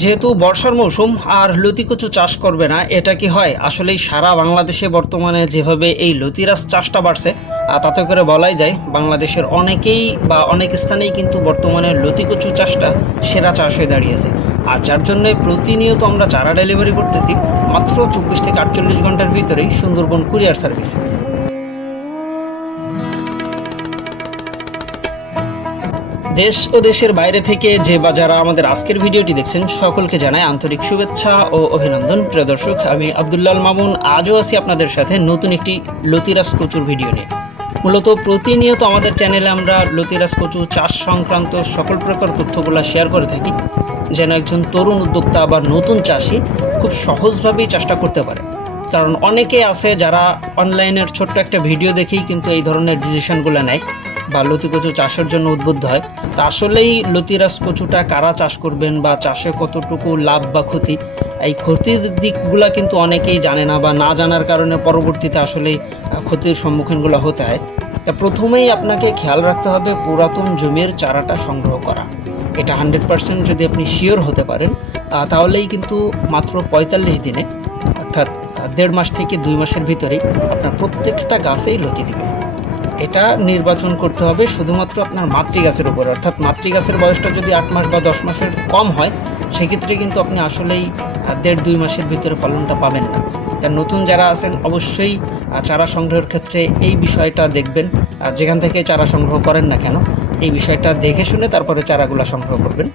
যেহেতু বর্ষার মৌসুম আর লতি কচু চাষ করবে না, এটা কি হয়? আসলেই সারা বাংলাদেশে বর্তমানে যেভাবে এই লতিরাজ চাষটা বাড়ছে, তাতে করে বলাই যায় বাংলাদেশের অনেকেই বা অনেক স্থানেই কিন্তু বর্তমানে লতি কচু চাষটা সেরা চাষ হয়ে দাঁড়িয়েছে। আর যার জন্য প্রতিনিয়ত আমরা চারা ডেলিভারি করতেছি মাত্র 24 থেকে 48 ঘন্টার ভিতরেই সুন্দরবন কুরিয়ার সার্ভিসে। দেশ ও দেশের বাইরে থেকে যে বা যারা আমাদের আজকের ভিডিওটি দেখছেন সকলকে জানাই আন্তরিক শুভেচ্ছা ও অভিনন্দন। প্রিয় দর্শক, আমি আব্দুল্লাহ মামুন আজও আছি আপনাদের সাথে নতুন একটি লতিরাজ কচুর ভিডিও নিয়ে। মূলত প্রতিনিয়ত আমাদের চ্যানেলে আমরা লতিরাজ কচু চাষ সংক্রান্ত সকল প্রকার তথ্যগুলো শেয়ার করে থাকি, যেন একজন তরুণ উদ্যোক্তা বা নতুন চাষি খুব সহজভাবেই চাষটা করতে পারে। কারণ অনেকে আছে যারা অনলাইনের ছোট্ট একটা ভিডিও দেখেই কিন্তু এই ধরনের ডিসিশনগুলো নেয় বা লতি কচু চাষের জন্য উদ্বুদ্ধ হয়। তা আসলেই লতিরাজ কচুটা কারা চাষ করবেন বা চাষে কতটুকু লাভ বা ক্ষতি, এই ক্ষতির দিকগুলো কিন্তু অনেকেই জানে না বা না জানার কারণে পরবর্তীতে আসলেই ক্ষতির সম্মুখীনগুলো হতে হয়। তা প্রথমেই আপনাকে খেয়াল রাখতে হবে পুরাতন জমির চারাটা সংগ্রহ করা। এটা 100% যদি আপনি শিওর হতে পারেন, তাহলেই কিন্তু মাত্র 45 দিনে, অর্থাৎ 1.5 মাস থেকে 2 মাসের ভিতরেই আপনার প্রত্যেকটা গাছেই লতি দিবে। এটা নির্বাচন করতে হবে শুধুমাত্র আপনার মাতৃগাছের উপর, অর্থাৎ মাতৃগাছের বয়সটা যদি 8 মাস বা 10 মাসের কম হয়, সেক্ষেত্রে কিন্তু আপনি আসলেই 1.5-2 মাসের ভিতরে ফলনটা পাবেন না। তার নতুন যারা আছেন অবশ্যই চারা সংগ্রহের ক্ষেত্রে এই বিষয়টা দেখবেন, যেখান থেকে চারা সংগ্রহ করেন না কেন এই বিষয়টা দেখে শুনে তারপরে চারাগুলো সংগ্রহ করবেন।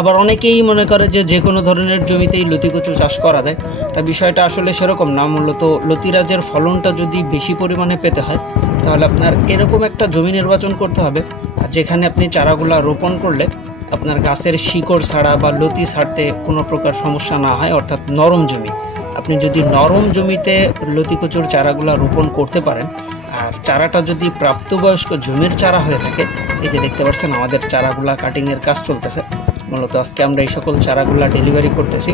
আবার অনেকেই মনে করে যে কোনো ধরনের জমিতেই লতি কচু চাষ করা যায়, তা বিষয়টা আসলে সেরকম না। মূলত লতিরাজের ফলনটা যদি বেশি পরিমাণে পেতে হয়, তাহলে আপনার এরকম একটা জমি নির্বাচন করতে হবে যেখানে আপনি চারাগুলা রোপণ করলে আপনার গাছের শিকড় ছাড়া বা লতি ছাড়তে কোনো প্রকার সমস্যা না হয়, অর্থাৎ নরম জমি। আপনি যদি নরম জমিতে লতি কচুর চারাগুলা রোপণ করতে পারেন, আর চারাটা যদি প্রাপ্তবয়স্ক জমির চারা হয়ে থাকে, এই যে দেখতে পাচ্ছেন আমাদের চারাগুলা কাটিংয়ের কাজ চলতেছে, মূলত আজকে আমরা এই সকল চারাগুলা ডেলিভারি করতেছি।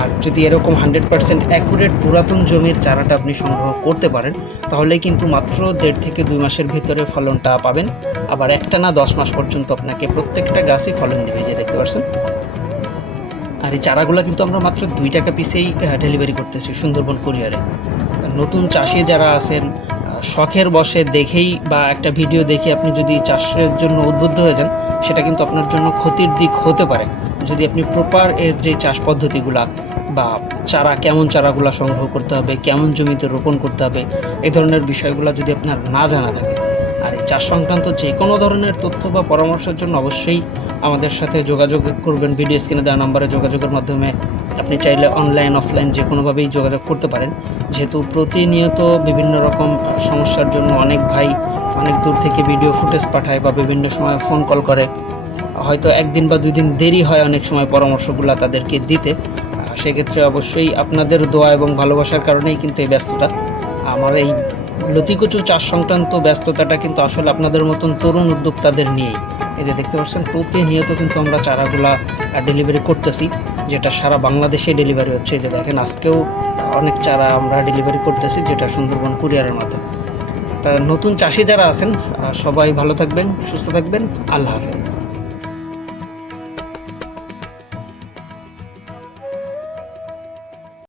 আর যদি এরকম 100% অ্যাকুরেট পুরাতন জমির চারাটা আপনি সংগ্রহ করতে পারেন, তাহলেই কিন্তু মাত্র 1.5 থেকে 2 মাসের ভিতরে ফলনটা পাবেন। আবার একটা না 10 মাস পর্যন্ত আপনাকে প্রত্যেকটা গাছই ফলন দেবে, যে দেখতে পাচ্ছেন। আর এই চারাগুলো কিন্তু আমরা মাত্র 2 টাকা পিসেই ডেলিভারি করতেছি সুন্দরবন কুরিয়ারে। নতুন চাষি যারা আছেন, শখের বসে দেখেই বা একটা ভিডিও দেখে আপনি যদি চাষের জন্য উদ্বুদ্ধ হয়ে যান, সেটা কিন্তু আপনার জন্য ক্ষতির দিক হতে পারে। যদি আপনি প্রপার এর যে চাষ পদ্ধতিগুলা বা চারা, কেমন চারাগুলা সংগ্রহ করতে হবে, কেমন জমিতে রোপণ করতে হবে, এই ধরনের বিষয়গুলো যদি আপনার না জানা থাকে, আর এই চাষ সংক্রান্ত যে কোনো ধরনের তথ্য বা পরামর্শের জন্য অবশ্যই আমাদের সাথে যোগাযোগ করবেন। ভিডিও স্ক্রিনে দেওয়া নাম্বারে যোগাযোগের মাধ্যমে আপনি চাইলে অনলাইন অফলাইন যে কোনোভাবেই যোগাযোগ করতে পারেন। যেহেতু প্রতিনিয়ত বিভিন্ন রকম সমস্যার জন্য অনেক ভাই অনেক দূর থেকে ভিডিও ফুটেজ পাঠায় বা বিভিন্ন সময় ফোন কল করে, হয়তো 1 দিন বা 2 দিন দেরি হয় অনেক সময় পরামর্শগুলো তাদেরকে দিতে। সেক্ষেত্রে অবশ্যই আপনাদের দোয়া এবং ভালোবাসার কারণেই কিন্তু এই ব্যস্ততা। আমার এই লতি কচু চাষ সংক্রান্ত ব্যস্ততাটা কিন্তু আসলে আপনাদের মতন তরুণ উদ্যোক্তাদের নিয়েই। এই যে দেখতে পাচ্ছেন প্রতিনিয়ত কিন্তু আমরা চারাগুলা ডেলিভারি করতেছি, যেটা সারা বাংলাদেশে ডেলিভারি হচ্ছে। এই যে দেখেন আজকেও অনেক চারা আমরা ডেলিভারি করতেছি, যেটা সুন্দরবন কুরিয়ারের মাধ্যমে। তা নতুন চাষি যারা আছেন সবাই ভালো থাকবেন, সুস্থ থাকবেন। আল্লাহ হাফেজ।